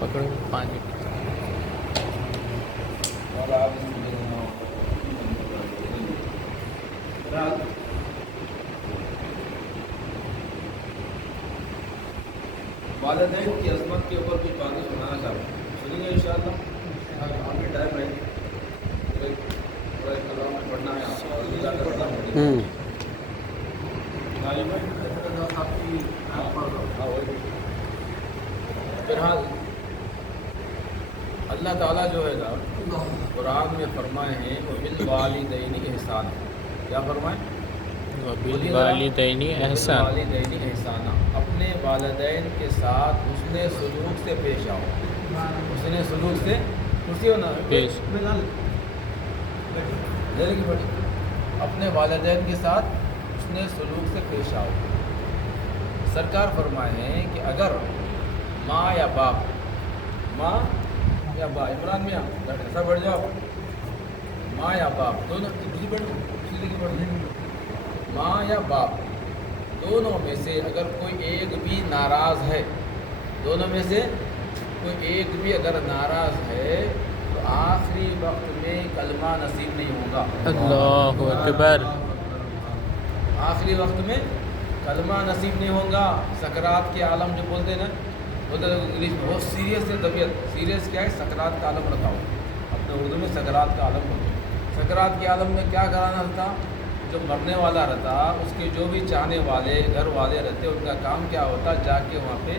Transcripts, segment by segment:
پکڑو پانی والدین کی عظمت کے اوپر کچھ باتیں سنانا چاہتا ہوں، سنیں گے انشاءاللہ؟ آپ کے ٹائم ہے پورا کلام میں پڑھنا ہے، بہرحال اللہ تعالیٰ جو ہے نا قرآن میں فرمائے ہیں وبالوالدین احسان، کیا فرمائیں؟ وبالوالدین احسان، والدین احسانہ، اپنے والدین کے ساتھ حسن سلوک سے پیش آؤ، حسن سلوک سے کرسی ہونا پیش اپنے والدین کے ساتھ حسن سلوک سے پیش آؤ۔ سرکار فرمائے ہیں کہ اگر ماں یا باپ عمران میاں ایسا بڑھ جاؤ، ماں یا باپ دونوں ماں یا باپ دونوں میں سے اگر کوئی ایک بھی ناراض ہے، دونوں میں سے کوئی ایک بھی اگر ناراض ہے تو آخری وقت میں کلمہ نصیب نہیں ہوگا۔ اللہ اکبر، آخری وقت میں کلمہ نصیب نہیں ہوگا۔ سکرات کے عالم جو بولتے ہیں نا، بولتے ہیں انگلش میں، بہت سیریس ہے طبیعت، سیریس کیا ہے؟ سکرات کا عالم رکھا ہو، اپنے اردو میں سکرات کا عالم رکھا۔ سکرات کے عالم میں کیا کرانا تھا؟ جو مرنے والا رہتا اس کے جو بھی چاہنے والے گھر والے رہتے ان کا کام کیا ہوتا؟ جا کے وہاں پہ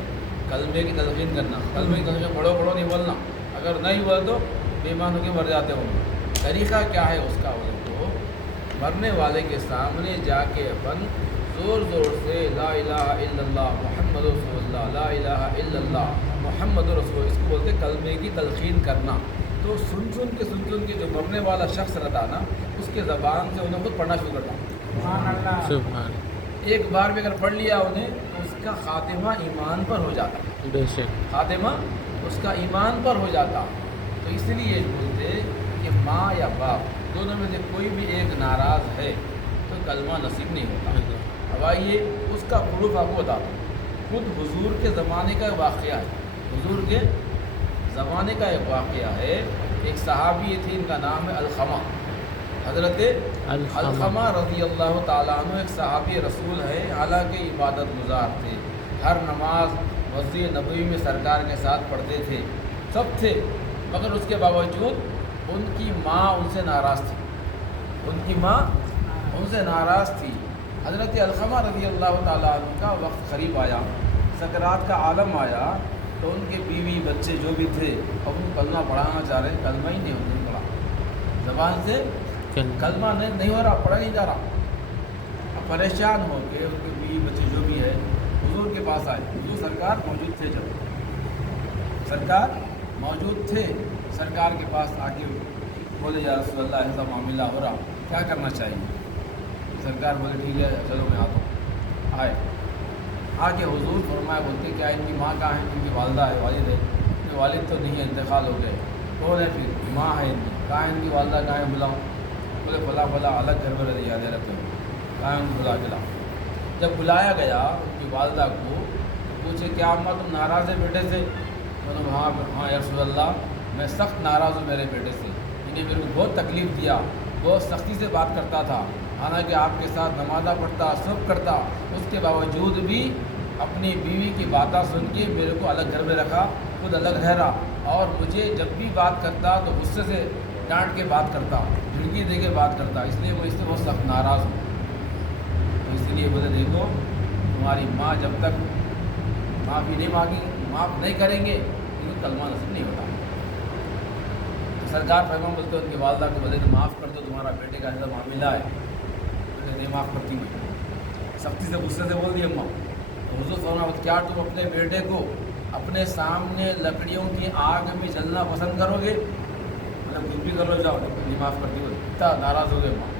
کلمے کی تلقین کرنا، کلمے کی تلقین پڑھو نہیں بولنا، اگر نہیں ہوا تو بے ایمان ہو کے مر جاتے ہوں گے۔ طریقہ کیا ہے اس کا؟ وہ تو مرنے والے کے سامنے جا کے اپن زور زور سے لا الہ الا اللہ محمد رسول اللہ، لا الہ الا اللہ محمد رسول، اس کو بولتے کلمے کی تلقین کرنا۔ تو سن کے جو مرنے والا شخص رہتا نا، اس کے زبان سے انہیں خود پڑھنا شروع کرتا۔ سبحان، ایک بار بھی اگر پڑھ لیا انہیں تو اس کا خاتمہ ایمان پر ہو جاتا، بے شک خاتمہ اس کا ایمان پر ہو جاتا۔ تو اس لیے بولتے کہ ماں یا باپ دونوں میں سے کوئی بھی ایک ناراض ہے تو کلمہ نصیب نہیں ہوتا۔ اب آئیے اس کا پروف آپ کو بتاتا ہوں، خود حضور کے زمانے کا واقعہ ہے، حضور کے زمانے کا ایک واقعہ ہے۔ ایک صحابی تھی، ان کا نام ہے القمہ، حضرت القمہ رضی اللہ تعالیٰ عنہ ایک صحابی رسول ہے، حالانکہ عبادت گزار تھے، ہر نماز مسجد نبوی میں سرکار کے ساتھ پڑھتے تھے، سب تھے، مگر اس کے باوجود ان کی ماں ان سے ناراض تھی، ان کی ماں ان سے ناراض تھی۔ حضرت القمہ رضی اللہ تعالیٰ عنہ کا وقت قریب آیا، سکرات کا عالم آیا، تو ان کے بیوی بچے جو بھی تھے اب ان کلمہ پڑھانا چاہ رہے، کلمہ ہی نہیں پڑھا، زبان سے کلمہ نہیں ہو رہا، پڑھا نہیں جا رہا۔ اب پریشان ہو کے ان کے بیوی بچے جو بھی ہے حضور کے پاس آئے، حضور سرکار موجود تھے، جب سرکار موجود تھے، سرکار کے پاس آ کے بولے یا رسول اللہ ایسا معاملہ ہو رہا، کیا کرنا چاہیے؟ سرکار بولے ٹھیک ہے چلو میں آتا ہوں۔ آئے، آ کے حضور فرمایا، بولتے کیا ان کی ماں کہاں ہے؟ ان کی والدہ ہے، والد ہے؟ والد تو نہیں ہے، انتقال ہو گئے۔ کون ہے پھر؟ ماں ہے ان کی، کہاں ہے ان کی والدہ؟ کہاں ہے؟ بلاؤ۔ بولے فلاں الگ گھر میں یاد رہتے ہو، کہاں ہے ان کو؟ بلا کے لاؤ۔ جب بلایا گیا ان کی والدہ کو، پوچھے کیا اماں تم ناراض ہے بیٹے سے؟ بولے ہاں یا رسول اللہ میں سخت ناراض ہوں میرے بیٹے سے، انہیں میرے کو بہت تکلیف دیا، بہت سختی سے بات کرتا تھا، حالانکہ آپ کے ساتھ نمازہ پڑھتا، سب کرتا، اس کے باوجود بھی اپنی بیوی کی باتیں سن کے میرے کو الگ گھر میں رکھا، خود الگ رہ رہا، اور مجھے جب بھی بات کرتا تو غصے سے ڈانٹ کے بات کرتا، دھمکی دے کے بات کرتا، اس لیے میں اس سے بہت سخت ناراض ہوں۔ تو اس لیے بولے دیکھو تمہاری ماں جب تک معافی نہیں مانگی، معاف نہیں کریں گے تو کلمہ نصیب نہیں ہوتا۔ سرکار پیغام بولتے ان کی والدہ کو بولے کہ معاف کر دو، تمہارا بیٹے کا ایسا معاملہ ہے، نہیں معاف کرتی میں، سختی سے غصے سے بول دی اماں۔ حضور فرمایا کیا تم اپنے بیٹے کو اپنے سامنے لکڑیوں کی آگ میں جلنا پسند کرو گے؟ مطلب کچھ بھی کر لو، جاؤ نہیں معاف کرتی، وہ اتنا ناراض ہو گئے ماں۔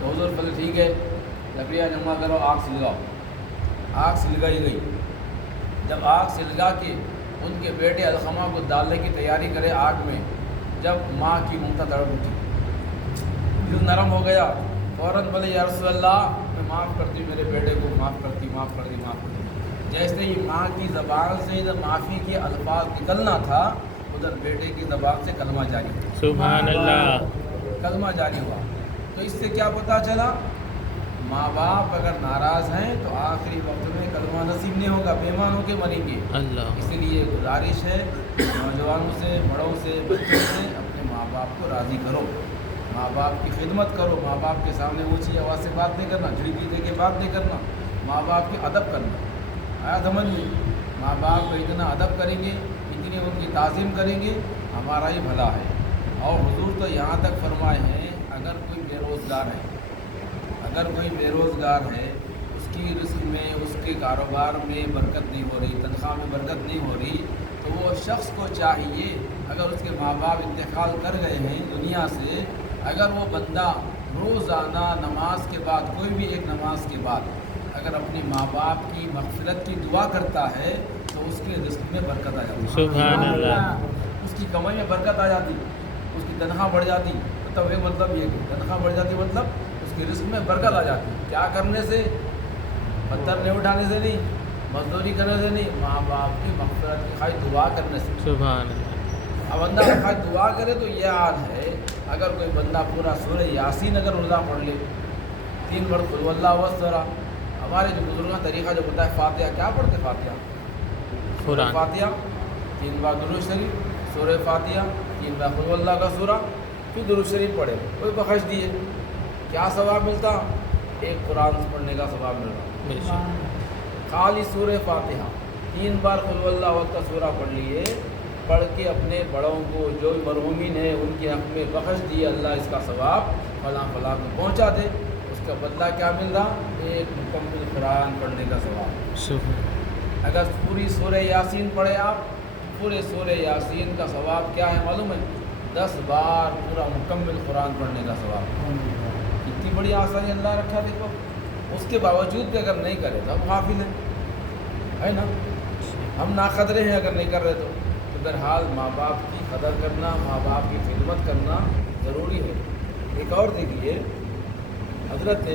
تو حضور بولے ٹھیک ہے لکڑیاں جمع کرو، آگ سلگاؤ۔ آگ سلگائی گئی۔ جب آگ سلگا کے ان کے بیٹے القمہ کو ڈالنے کی تیاری کرے آگ میں، جب ماں کی ممتا تڑپ اٹھی، دل نرم ہو گیا، فوراً بولے یا رسول اللہ میں معاف کرتی ہوں میرے بیٹے کو، معاف کرتی جیسے ہی ماں کی زبان سے ادھر معافی کے الفاظ نکلنا تھا، ادھر بیٹے کی زبان سے کلمہ جاری ہوا، سبحان اللہ. کلمہ جاری ہوا. تو اس سے کیا پتہ چلا؟ ماں باپ اگر ناراض ہیں تو آخری وقت میں کلمہ نصیب نہیں ہوگا، بیمان ہو کے مریں گے. اللہ. اسی لیے گزارش ہے نوجوانوں سے، بڑوں سے، بچوں سے، اپنے ماں باپ کو راضی کرو، ماں باپ کی خدمت کرو. ماں باپ کے سامنے اونچی آواز سے بات نہیں کرنا، جھڑکی دے کے بات نہیں کرنا، ماں باپ کی ادب کرنا. آیا سمجھ میں؟ ماں باپ کو اتنا ادب کریں گے، اتنی ان کی تعظیم کریں گے، ہمارا ہی بھلا ہے. اور حضور تو یہاں تک فرمائے ہیں اگر کوئی بے روزگار ہے، اگر کوئی بے روزگار ہے، اس کی رزق میں، اس کے کاروبار میں برکت نہیں ہو رہی، تنخواہ میں برکت نہیں ہو رہی، تو وہ شخص کو چاہیے اگر اس کے ماں باپ انتقال کر گئے ہیں دنیا سے، اگر وہ بندہ روزانہ نماز کے بعد، کوئی بھی ایک نماز کے بعد اگر اپنی ماں باپ کی مغفرت کی دعا کرتا ہے تو اس کے رزق میں برکت آ جاتی، سبحان اللہ. اس کی کمائی میں برکت آ جاتی، اس کی تنخواہ بڑھ جاتی. تو یہ مطلب یہ کہ تنخواہ بڑھ جاتی مطلب اس کے رزق میں برکت آ جاتی. کیا کرنے سے؟ پتھر نہیں اٹھانے سے نہیں، مزدوری کرنے سے نہیں، ماں باپ کی مغفرت کی خواہش دعا کرنے سے. سبحان اللہ. اب بندہ خواہش دعا کرے تو یہ حال ہے، اگر کوئی بندہ پورا سورہ یاسین اگر روزہ پڑھ لے، 3 بار قل هو اللہ وسطرا. ہمارے جو بزرگوں طریقہ جو بتایا فاتحہ، کیا پڑھتے فاتحہ؟ سورہ قرآن. فاتحہ، 3 بار درود شریف، سورہ فاتحہ، 3 بار قل هو اللہ کا سورہ، پھر درود شریف پڑھے، کوئی بخش دیے، کیا ثواب ملتا؟ ایک قرآن پڑھنے کا ثواب مل رہا. بے شک. خالی سورہ فاتحہ 3 بار قل هو اللہ کا سورہ پڑھ لیے، پڑھ کے اپنے بڑوں کو جو مرحومین ہیں ان کے حق میں بخش دیے، اللہ اس کا ثواب فلاں فلاں کو پہنچا دے. اس کا بدلہ کیا مل رہا؟ ایک مکمل قرآن پڑھنے کا ثواب. سبحان. اگر پوری سورہ یاسین پڑھے آپ، پورے سورہ یاسین کا ثواب کیا ہے معلوم ہے؟ 10 بار پورا مکمل قرآن پڑھنے کا ثواب. اتنی بڑی آسانی اللہ رکھا. دیکھو اس کے باوجود بھی اگر نہیں کرے تو ہم غافل ہیں، ہے نا؟ ہم ناقدرے ہیں اگر نہیں کر رہے تو. بہرحال ماں باپ کی قدر کرنا، ماں باپ کی خدمت کرنا ضروری ہے. ایک اور دیکھیے، حضرت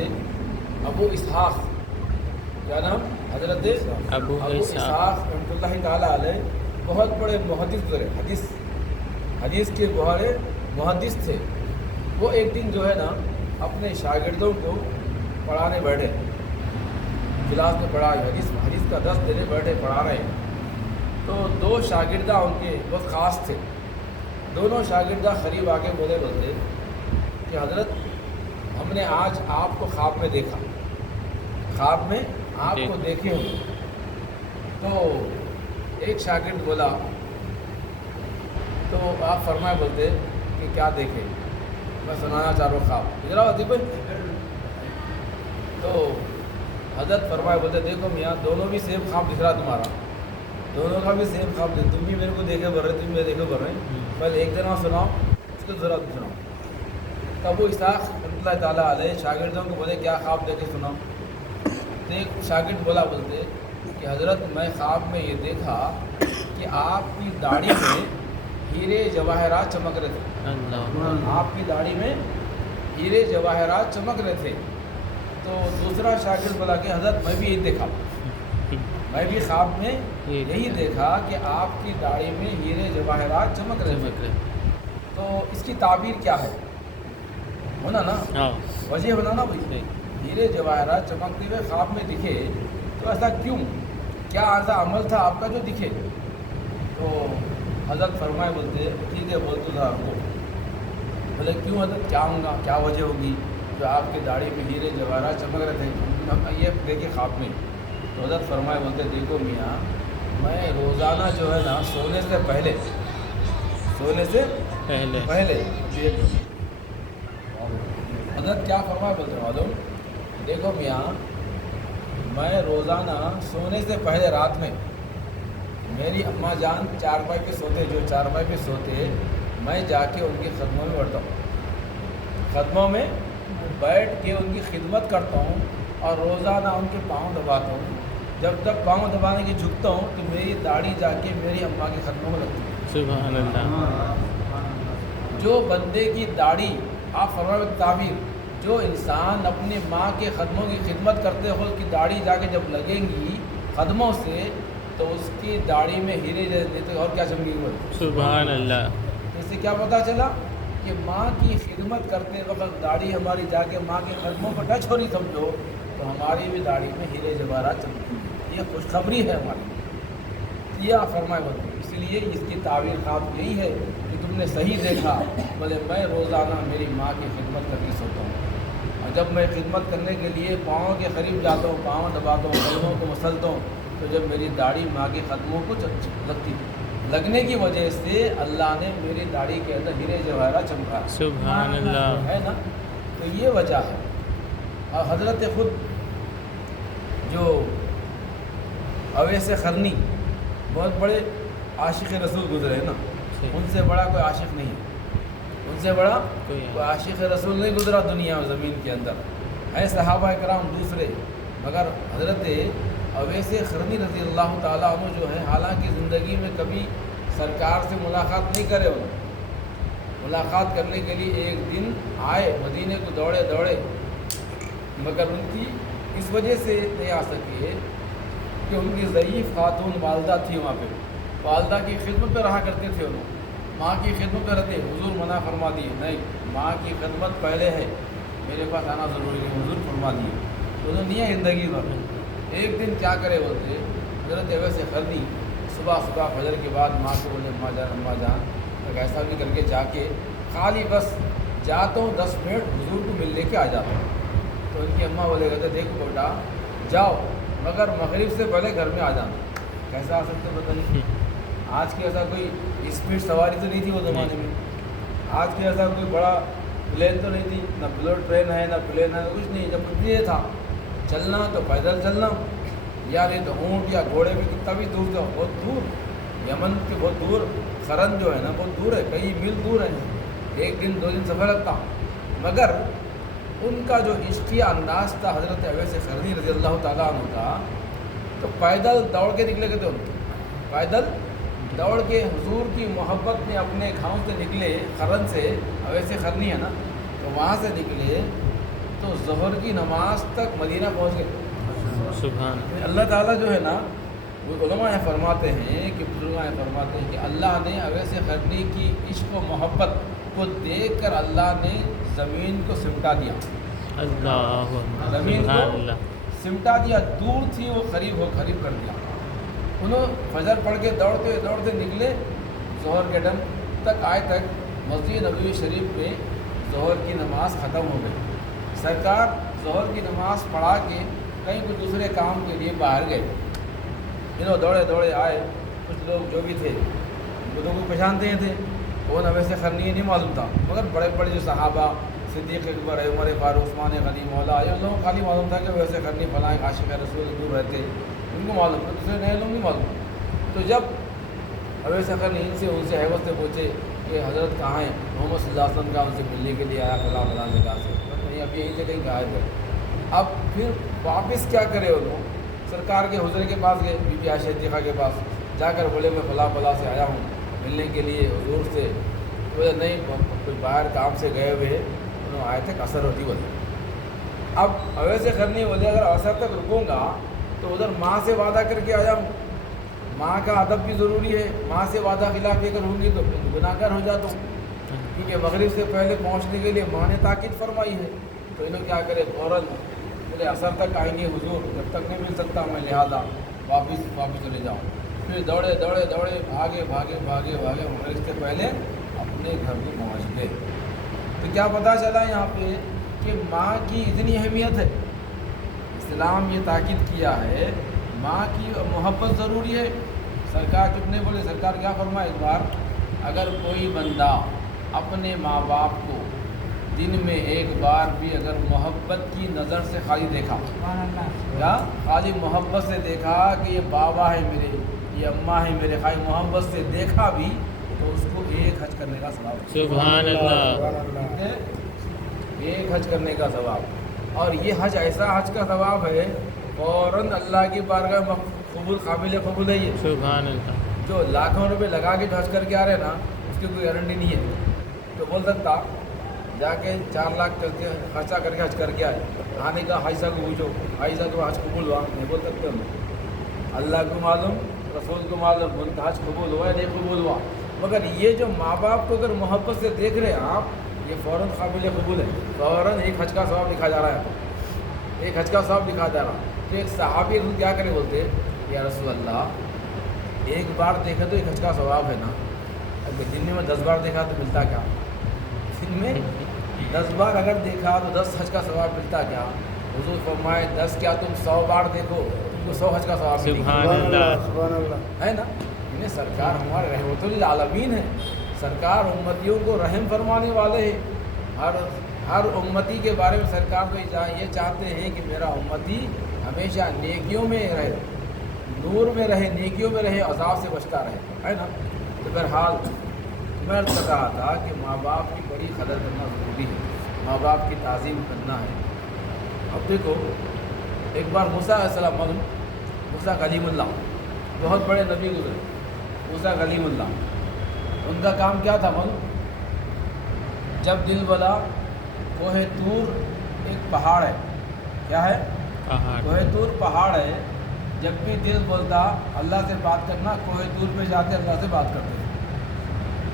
ابو اسحاق، کیا نام؟ حضرت ابو اسحاق رحمۃ اللہ تعالیٰ علیہ بہت بڑے محدث گزرے، حدیث کے بڑے محدث تھے. وہ ایک دن جو ہے نا اپنے شاگردوں کو پڑھانے بیٹھے، کلاس میں پڑھا، حدیث کا درس دینے بیٹھے، پڑھا رہے ہیں. تو 2 شاگردہ ان کے بہت خاص تھے. دونوں شاگردہ قریب آگے بولے کہ حضرت ہم نے آج آپ کو خواب میں دیکھا، خواب میں آپ کو دیکھے ہوں. تو ایک شاگرد بولا، تو آپ فرمائے بولتے کہ کیا دیکھے؟ میں سنانا چاہ رہا ہوں خواب. ذرا ادیب. تو حضرت فرمائے بولتے دیکھو میاں، دونوں بھی سیم خواب دکھ رہا تمہارا، دونوں کا بھی سیم خواب دے، تم بھی میرے کو دیکھے بھر رہے، تم بھی دیکھے بھر رہے. پہلے ایک جنا سناؤ، اس کو ذرا سناؤ. تب وہ اسحاق رحمۃ اللہ تعالیٰ علیہ شاگردوں کو بولے کیا خواب دیکھے سناؤ. تو ایک شاگرد بولتے کہ حضرت میں خواب میں یہ دیکھا کہ آپ کی داڑھی میں ہیرے جواہرات چمک رہے تھے. اللہ. آپ کی داڑھی میں ہیرے جواہرات چمک رہے تھے. تو دوسرا شاگرد بولا کہ حضرت میں بھی یہی دیکھا، میں بھی خواب میں یہی دیکھا کہ آپ کی داڑھی میں ہیرے جواہرات چمک رہے تھے. تو اس کی تعبیر کیا ہے؟ ہونا نا وجہ ہونا نا بھائی، ہیرے جواہرات چمکتے ہوئے خواب میں دکھے تو ایسا کیوں؟ کیا ایسا عمل تھا آپ کا جو دکھے؟ تو حضرت فرمائے بولتے ٹھیک ہے بولتے تھا آپ کو. بولے کیوں حضرت، کیا ہوں گا، کیا وجہ ہوگی جو آپ کی داڑھی میں ہیرے جواہرات چمک رہے تھے؟ یہ دیکھیے خواب میں. تو حضرت فرمائے بولتے دیکھو میاں، میں روزانہ جو ہے نا سونے سے پہلے حضرت کیا فرمائے بولتے معلوم؟ دیکھو میاں، میں روزانہ سونے سے پہلے رات میں میری اماں جان چارپائی پہ سوتے، جو چارپائی پہ سوتے، میں جا کے ان کے قدموں میں بیٹھتا ہوں، قدموں میں بیٹھ کے ان کی خدمت کرتا ہوں اور روزانہ ان کے پاؤں دباتا ہوں. جب تک پاؤں دبانے کی جھکتا ہوں تو میری داڑھی جا کے میری اماں کے قدموں میں لگتی ہے. سبحان اللہ. جو بندے کی داڑھی، آپ فرمائے تعبیر، جو انسان اپنی ماں کے قدموں کی خدمت کرتے ہو اس کی داڑھی جا کے جب لگیں گی قدموں سے تو اس کی داڑھی میں ہیرے جیسے اور کیا چمکیں گے. سبحان اللہ. اس سے کیا پتہ چلا کہ ماں کی خدمت کرتے وقت داڑھی ہماری جا کے ماں کے قدموں کو ٹچ ہو نہیں سمجھو تو ہماری بھی داڑھی میں ہیرے جواہرات چمکیں گے. یہ خوشخبری ہے ہماری. یہ فرمائے بولتے اسی لیے اس کی تعبیر خواب یہی ہے کہ تم نے صحیح دیکھا بولے میں روزانہ میری ماں کی خدمت کر کے سوتا ہوں اور جب میں خدمت کرنے کے لیے پاؤں کے قریب جاتا ہوں پاؤں دباتا ہوں قدموں کو مسلتا ہوں تو جب میری داڑھی ماں کے قدموں کو لگتی لگنے کی وجہ سے اللہ نے میری داڑھی کے اندر ہیرے جواہرات چمکا. سبحان اللہ. ہے نا. تو یہ وجہ ہے. اور حضرت خود جو اویس قرنی بہت بڑے عاشق رسول گزرے ہیں نا, ان سے بڑا کوئی عاشق نہیں ہے. ان سے بڑا کوئی عاشق رسول نہیں گزرا دنیا اور زمین کے اندر. ہے صحابہ کرام دوسرے مگر حضرت اویس قرنی رضی اللہ تعالیٰ عنہ جو ہے حالانکہ زندگی میں کبھی سرکار سے ملاقات نہیں کرے انہوں ملاقات کرنے کے لیے ایک دن آئے مدینے کو دوڑے دوڑے مگر ان کی اس وجہ سے نہیں آ سکے کہ ان کی ضعیف خاتون والدہ تھی وہاں پہ. والدہ کی خدمت پہ رہا کرتے تھے انہوں ماں کی خدمت پہ رہتے. حضور منع فرما دیے نہیں ماں کی خدمت پہلے ہے میرے پاس آنا ضروری نہیں. حضور فرما دیے انہوں نہیں ہے زندگی بھر. ایک دن کیا کرے بولتے حضرت اویس قرنی صبح فجر کے بعد ماں کو بولے اماں جان تو ایسا بھی کر کے جا کے خالی بس جاتا ہوں 10 منٹ حضور کو مل لے کے آ جاتا ہوں. تو ان کی اماں بولے کہتے دیکھو بیٹا جاؤ مگر مغرب سے پہلے گھر میں آ جانا. کیسا آ سکتے پتہ نہیں. آج کی ایسا کوئی اسپیڈ سواری تو نہیں تھی وہ زمانے میں. آج کی ایسا کوئی بڑا پلین تو نہیں تھی. نہ بلٹ ٹرین ہے نہ پلین ہے کچھ نہیں. جب کچھ یہ تھا چلنا تو پیدل چلنا یا نہیں تو اونٹ یا گھوڑے میں کتنا بھی دور تھا بہت دور. یمن کے بہت دور خرن جو ہے نا بہت دور ہے کئی میل دور ہے. 1 دن 2 دن سفر لگتا. مگر ان کا جو عشقیہ انداز تھا حضرت اویس قرنی رضی اللہ تعالیٰ عنہ کا تو پیدل دوڑ کے نکلے گئے تھے. پیدل دوڑ کے حضور کی محبت میں اپنے گاؤں سے نکلے خرن سے اویس قرنی ہے نا تو وہاں سے نکلے تو ظہر کی نماز تک مدینہ پہنچ گئے. سبحان اللہ تعالیٰ جو ہے نا وہ علماء فرماتے ہیں کہ فرماتے ہیں کہ اللہ نے اویس قرنی کی عشق و محبت کو دیکھ کر اللہ نے زمین کو سمٹا دیا. اللہ زمین سبحان کو اللہ. سمٹا دیا. دور تھی وہ قریب کر دیا. انہوں فجر پڑھ کے دوڑتے دوڑتے نکلے ظہر کے ٹائم تک آئے تک مسجد نبوی شریف میں ظہر کی نماز ختم ہو گئی. سرکار ظہر کی نماز پڑھا کے کہیں کوئی دوسرے کام کے لیے باہر گئے. انہوں دوڑے دوڑے آئے. کچھ لوگ جو بھی تھے لوگوں کو پہچانتے تھے وہ اویس قرنی نہیں معلوم تھا مگر بڑے بڑے جو صحابہ صدیق اکبر عمر فاروق عثمان غنی مولا ان لوگوں کو خالی معلوم تھا کہ اویس قرنی فلاں عاشق رسول دور رہتے ان کو معلوم تھا. دوسرے نئے لوگ نہیں معلوم. تو جب اویس قرنی ان سے حیبت سے پوچھے کہ حضرت کہاں ہیں محمد صلی اللہ علیہ وسلم کا ان سے ملنے کے لیے آیا فلاں جگہ سے نہیں اب یہیں سے کہیں غائب ہے. اب پھر واپس کیا کرے انہوں سرکار کے حضور کے پاس گئے بی بی عائشہ صدیقہ کے پاس جا کر بولے میں فلاں سے آیا ہوں ملنے کے لیے حضور سے. بولے نہیں کوئی باہر کام سے گئے ہوئے انہوں آئے تک اثر ہوتی بولے. اب اویس قرنی بولے اگر اثر تک رکوں گا تو ادھر ماں سے وعدہ کر کے آیا ہوں. ماں کا ادب بھی ضروری ہے. ماں سے وعدہ خلاف اگر ہوں گی تو گناہ گار ہو جاتا ہوں کیونکہ مغرب سے پہلے پہنچنے کے لیے ماں نے تاکید فرمائی ہے. تو انہوں کیا کرے فوراً بولے اثر تک آئیں گے حضور جب تک نہیں مل سکتا میں لہٰذا واپس چلے جاؤں. پھر دوڑے بھاگے مغرب سے پہلے اپنے گھر کو پہنچ گئے. تو کیا پتہ چلا یہاں پہ کہ ماں کی اتنی اہمیت ہے. اسلام یہ تاکید کیا ہے ماں کی محبت ضروری ہے. سرکار کتنے بولے سرکار کیا فرمائے ایک بار اگر کوئی بندہ اپنے ماں باپ کو دن میں ایک بار بھی اگر محبت کی نظر سے خالی دیکھا یا خالی محبت سے دیکھا کہ یہ بابا ہے میرے یہ اماں ہے میرے خالی محبت سے دیکھا بھی تو اس کو ایک حج کرنے کا ثواب. سبحان اللہ. ایک حج کرنے کا ثواب. اور یہ حج ایسا حج کا ثواب ہے فوراً اللہ کی بارگاہ میں قابل قبول ہے. یہ سبحان اللہ. جو لاکھوں روپے لگا کے جو حج کر کے آ رہے ہیں نا اس کی کوئی گارنٹی نہیں ہے. تو بول سکتا جا کے 4 لاکھ کر کے خرچہ کر کے حج کر کے آئے، آنے کا حج کو پوچھو، حج کو حج قبول ہوا نہیں بول سکتے ہم، اللہ کو معلوم، رسول کو معلوم ان کا حج قبول ہوا یا نہیں قبول ہوا، مگر یہ جو ماں باپ کو اگر محبت سے دیکھ رہے ہیں آپ، یہ فوراً قابل قبول ہے، فوراً ایک حج کا ثواب لکھا جا رہا ہے، ایک حج کا ثواب لکھا جا رہا۔ تو ایک صحابی رسول کیا کرے، بولتے یا رسول اللہ ایک بار دیکھا تو ایک حج کا ثواب ہے نا، اگر دن میں 10 بار دیکھا تو ملتا کیا، دن میں 10 بار اگر دیکھا تو 10 حج کا ثواب ملتا کیا؟ حضور فرمائے 10 کیا تم 100 بار دیکھو تم کو 100 حج کا ثواب ملے گا، سبحان اللہ، سبحان اللہ، ہے نا۔ انہیں سرکار ہمارے رحمت للعالمین ہیں، سرکار امتیوں کو رحم فرمانے والے ہیں، ہر امتی کے بارے میں سرکار کو یہ چاہتے ہیں کہ میرا امتی ہمیشہ نیکیوں میں رہے، نور میں رہے، نیکیوں میں رہے، عذاب سے بچتا رہے، ہے نا۔ تو بہرحال میں کہا تھا کہ ماں باپ کی بڑی قدر کرنا ضروری ہے، ماں باپ کی تعظیم کرنا ہے۔ اب دیکھو ایک بار موسیٰ علیہ السلام، موسیٰ کلیم اللہ، بہت بڑے نبی گزرے، موسیٰ کلیم اللہ، ان کا کام کیا تھا جب دل بلا، کوہ طور ایک پہاڑ ہے، کیا ہے؟ کوہ طور پہاڑ ہے، جب بھی دل بولتا اللہ سے بات کرنا، کوہ طور پہ جا کے اللہ سے بات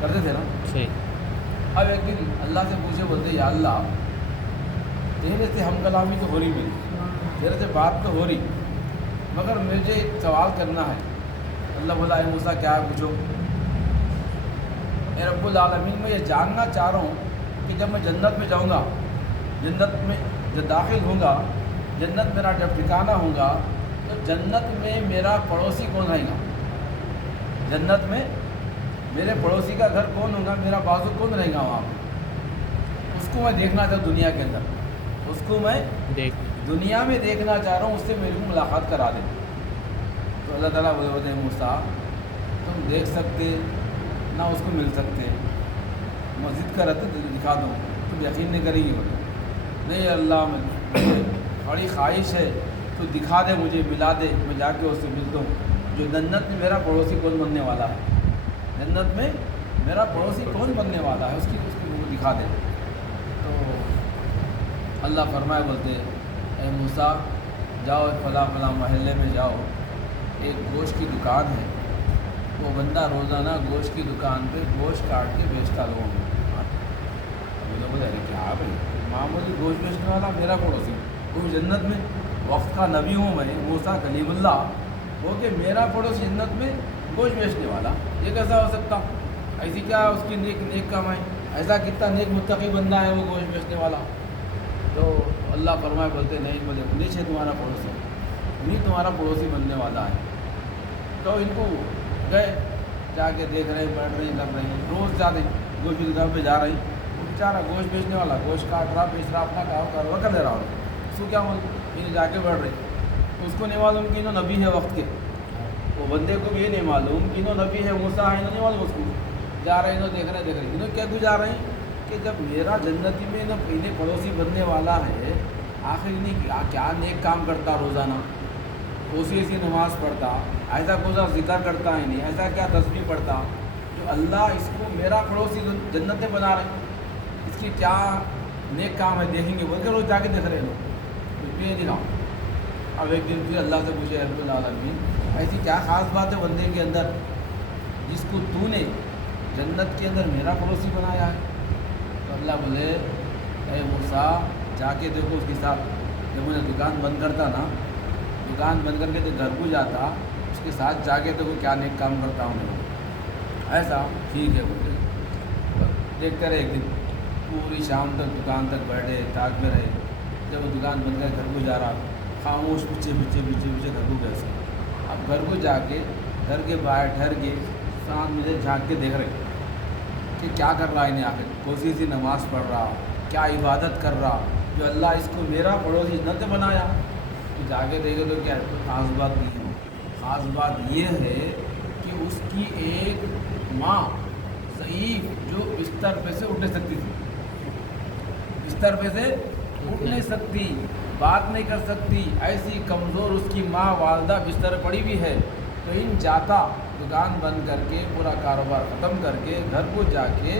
کرتے تھے نا۔ صحیح۔ اب ایک دن اللہ سے پوچھے، بولتے یا اللہ تیرے سے ہم کلامی تو ہو رہی، میری تیرے سے بات تو ہو رہی، مگر مجھے ایک سوال کرنا ہے۔ اللہ بولا اے موسیٰ کیا ہے پوچھو۔ اے رب العالمین میں یہ جاننا چاہ رہا ہوں کہ جب میں جنت میں جاؤں گا، جنت میں جب داخل ہوں گا، جنت میرا جب ٹھکانہ ہوگا، تو جنت میں میرا پڑوسی کون رہے گا؟ جنت میں میرے پڑوسی کا گھر کون ہوگا، میرا بازو کون رہے گا وہاں پہ؟ اس کو میں دیکھنا چاہتا ہوں دنیا کے اندر، اس کو میں دنیا میں دیکھنا چاہ رہا ہوں، اس سے میری کو ملاقات کرا دیں۔ تو اللہ تعالیٰ بولتے ہیں موسیٰ تم دیکھ سکتے نہ اس کو مل سکتے، مسجد کا رہتے تو دکھا دو، تم یقین نہیں کریں گے، بولے نہیں اللہ مجھے بڑی خواہش ہے، تو دکھا دے مجھے، ملا دے، میں جا کے اس سے ملتا ہوں، جو جنت میں میرا پڑوسی کون بننے والا ہے، جنت میں میرا پڑوسی کون بننے والا ہے، اس کی مجھے دکھا دے۔ تو اللہ فرمائے، بولتے اے موسیٰ جاؤ فلاں فلاں محلے میں جاؤ، ایک گوشت کی دکان ہے، وہ بندہ روزانہ گوشت کی دکان پہ گوشت کاٹ کے بیچتا لوگوں کو۔ لوگ بولے ارے کیا بھائی، معمولی گوشت بیچنے والا میرا پڑوسی، وہ جنت میں، وقت کا نبی ہوں میں، موسیٰ کلیم اللہ ہو کہ میرا پڑوسی جنت میں گوشت بیچنے والا، یہ کیسا ہو سکتا؟ ایسی کیا اس کی نیک کمائی، ایسا کتنا نیک متقی بندہ ہے وہ گوشت بیچنے والا۔ تو اللہ فرمائے، بولتے نہیں، بولے انہیں تمہارا پڑوسی، انہیں تمہارا پڑوسی بننے والا ہے۔ تو ان کو گئے، جا کے دیکھ رہے ہیں، بیٹھ رہے ہیں، کر رہے ہیں، روز جاتے ہیں گوشت کی دکان پہ جا رہے ہیں، وہ بیچارہ گوشت بیچنے والا گوشت کاٹ رہا، بیچ رہا، اپنا کاروبار کر لے رہا ہوگا، اس کو کیا معلوم، انہیں جا کے بیٹھ رہے، تو اس کو نہیں معلوم کہ انہوں نبی ہے وقت کے، وہ بندے کو بھی یہ نہیں معلوم کہ انہوں نبی ہے، موسیٰ ہے، انہوں نہیں معلوم اس کو، جا رہے ہیں، انہوں دیکھ رہے ہیں، انہوں کیا کیوں جا رہے ہیں کہ جب میرا جنتی میں انہیں پڑوسی بننے والا ہے، آخر انہیں کیا نیک کام کرتا روزانہ، کوسی ایسی نماز پڑھتا، ایسا کوسا ذکر کرتا ہے نہیں، ایسا کیا تسبیح پڑھتا، جو اللہ اس کو میرا پڑوسی جنت میں بنا رہے، اس کی کیا نیک کام ہے، دیکھیں گے بول کے روز جا کے دیکھ رہے ہیں لوگ، کچھ بھی نہیں دکھاؤ۔ اب ایک دن پھر اللہ سے پوچھے رب العالمین ایسی کیا خاص بات ہے بندے کے اندر جس کو تو نے جنت کے اندر میرا پڑوسی بنایا ہے؟ تو اللہ بولے اے موسیٰ جا کے دیکھو اس کے ساتھ، جب مجھے دکان بند کرتا نا، دکان بند کر کے تو گھر کو جاتا، اس کے ساتھ جا کے دیکھو کیا نیک کام کرتا ہوں میں، ایسا ٹھیک ہے بولتے۔ دیکھتے رہے، ایک دن پوری شام تک دکان تک بیٹھے، تاک میں رہے، جب وہ دکان بند کر گھر کو جا رہا، خاموش پیچھے گھر کو گئے سو۔ اب گھر کو جا کے گھر کے باہر ٹھہر کے ساتھ مجھے جھانک کے دیکھ رہے کہ کیا کر رہا ہے انہیں، آخر کوسی سی نماز پڑھ رہا، کیا عبادت کر رہا، جو اللہ اس کو میرا پڑوسی جنت بنایا۔ تو جا کے دیکھے تو کیا ہے، خاص بات نہیں ہے، خاص بات یہ ہے کہ اس کی ایک ماں ضعیف جو بستر پہ سے اٹھ نہیں سکتی تھی، بستر پہ سے اٹھ نہیں سکتی، بات نہیں کر سکتی، ایسی کمزور اس کی ماں والدہ بستر پڑی بھی ہے، تو ان جاتا دکان بند کر کے پورا کاروبار ختم کر کے گھر کو جا کے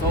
100